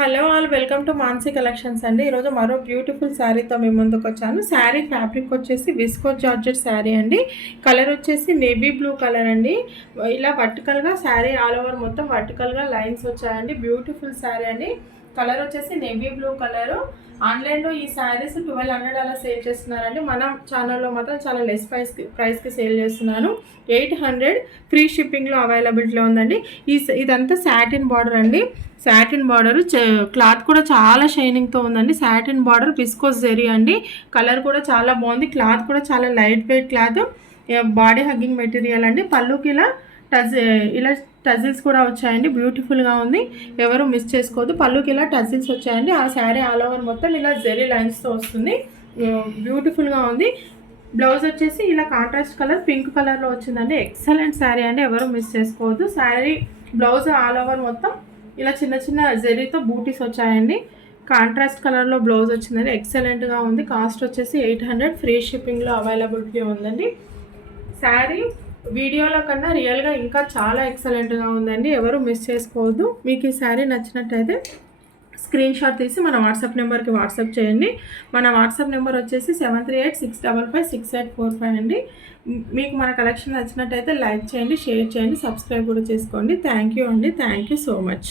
Hello all welcome to Mansi collections అండి. ఈరోజు మరో బ్యూటిఫుల్ శారీతో మీ ముందుకు వచ్చాను. శారీ ఫ్యాబ్రిక్ వచ్చేసి విస్కోస్ జార్జెట్ శారీ అండి. కలర్ వచ్చేసి నేవీ బ్లూ కలర్ అండి. ఇలా వర్టికల్గా శారీ ఆల్ ఓవర్ మొత్తం వర్టికల్గా లైన్స్ వచ్చాయండి. బ్యూటిఫుల్ శారీ అండి. కలర్ వచ్చేసి నేవీ బ్లూ కలరు. ఆన్లైన్లో ఈ శారీస్ 1200 అలా సేల్ చేస్తున్నారండి. మన ఛానల్లో మాత్రం చాలా లెస్ ప్రైస్కి సేల్ చేస్తున్నాను. 800 ఫ్రీ షిప్పింగ్లో అవైలబిలిటీలో ఉందండి. ఇదంతా సాటిన్ బార్డర్ అండి. సాటిన్ బార్డర్ క్లాత్ కూడా చాలా షైనింగ్తో ఉందండి. సాటిన్ బార్డర్ విస్కోస్ జెరీ అండి. కలర్ కూడా చాలా బాగుంది. క్లాత్ కూడా చాలా light weight cloth, body hugging material అండి. పళ్ళుకి ఇలా టజిల్స్ కూడా వచ్చాయండి. బ్యూటిఫుల్గా ఉంది, ఎవరు మిస్ చేసుకోవద్దు. పళ్ళుకి ఇలా టజిల్స్ వచ్చాయండి. ఆ శారీ ఆల్ ఓవర్ మొత్తం ఇలా జెరీ లైన్స్తో వస్తుంది. బ్యూటిఫుల్గా ఉంది. బ్లౌజ్ వచ్చేసి ఇలా కాంట్రాస్ట్ కలర్ పింక్ కలర్లో వచ్చిందండి. ఎక్సలెంట్ శారీ అండి, ఎవరు మిస్ చేసుకోవద్దు. శారీ బ్లౌజ్ ఆల్ ఓవర్ మొత్తం ఇలా చిన్న చిన్న జెరీతో బూటీస్ వచ్చాయండి. కాంట్రాస్ట్ కలర్లో బ్లౌజ్ వచ్చిందండి. ఎక్సలెంట్గా ఉంది. కాస్ట్ వచ్చేసి 800 ఫ్రీ షిప్పింగ్లో అవైలబిలిటీ ఉందండి. శారీ వీడియోలో కన్నా రియల్గా ఇంకా చాలా ఎక్సలెంట్గా ఉందండి, ఎవరు మిస్ చేసుకోవద్దు. మీకు ఈ శారీ నచ్చినట్టయితే స్క్రీన్ షాట్ తీసి మన వాట్సాప్ నెంబర్కి వాట్సాప్ చేయండి. మన వాట్సాప్ నెంబర్ వచ్చేసి 7386556845 అండి. మీకు మన కలెక్షన్ నచ్చినట్టయితే లైక్ చేయండి, షేర్ చేయండి, సబ్స్క్రైబ్ కూడా చేసుకోండి. థ్యాంక్ యూ అండి. Thank you so much.